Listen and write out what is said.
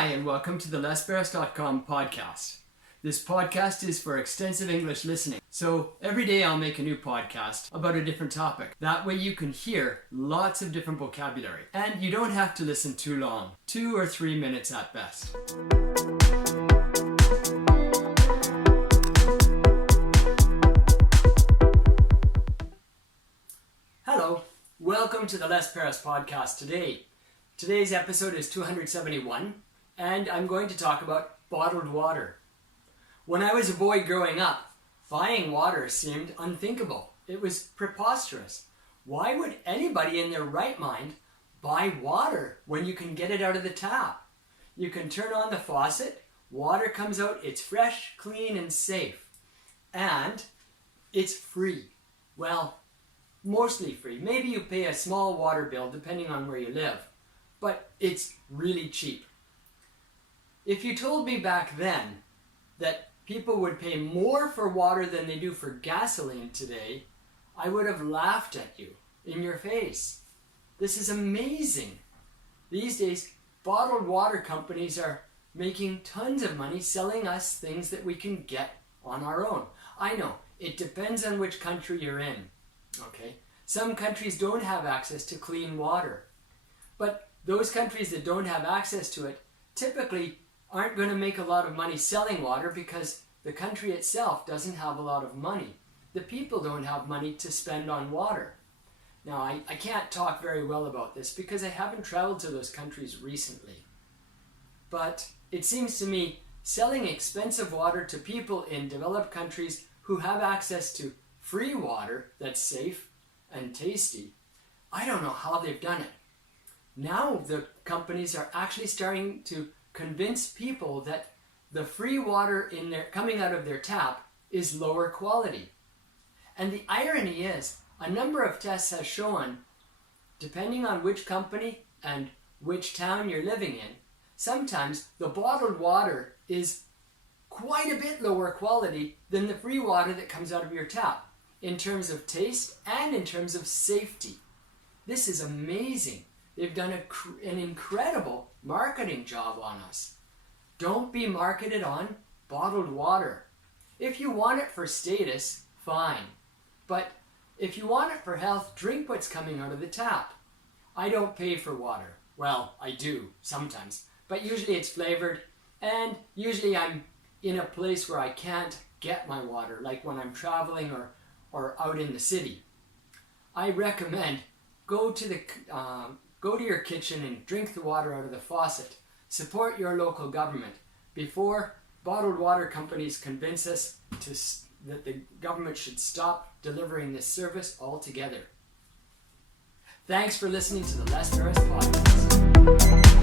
Hi, and welcome to the lessbears.com podcast. This podcast is for extensive English listening. So every day I'll make a new podcast about a different topic. That way you can hear lots of different vocabulary. And you don't have to listen too long, 2 or 3 minutes at best. Hello, welcome to the Les Paris podcast today. Today's episode is 271, and I'm going to talk about bottled water. When I was a boy growing up, buying water seemed unthinkable. It was preposterous. Why would anybody in their right mind buy water when you can get it out of the tap? You can turn on the faucet, water comes out, it's fresh, clean, and safe. And it's free. Well, mostly free. Maybe you pay a small water bill depending on where you live. But it's really cheap. If you told me back then that people would pay more for water than they do for gasoline today, I would have laughed at you in your face. This is amazing. These days, bottled water companies are making tons of money selling us things that we can get on our own. I know, it depends on which country you're in. Okay? Some countries don't have access to clean water. But those countries that don't have access to it typically aren't going to make a lot of money selling water because the country itself doesn't have a lot of money. The people don't have money to spend on water. Now, I can't talk very well about this because I haven't traveled to those countries recently. But it seems to me selling expensive water to people in developed countries who have access to free water that's safe and tasty, I don't know how they've done it. Now the companies are actually starting to convince people that the free water coming out of their tap is lower quality. And the irony is, a number of tests have shown, depending on which company and which town you're living in, sometimes the bottled water is quite a bit lower quality than the free water that comes out of your tap, in terms of taste and in terms of safety. This is amazing. They've done an incredible marketing job on us. Don't be marketed on bottled water. If you want it for status, fine. But if you want it for health, drink what's coming out of the tap. I don't pay for water. Well, I do sometimes. But usually it's flavored, and usually I'm in a place where I can't get my water, like when I'm traveling or out in the city. I recommend go to your kitchen and drink the water out of the faucet. Support your local government before bottled water companies convince us that the government should stop delivering this service altogether. Thanks for listening to the Les Paris podcast.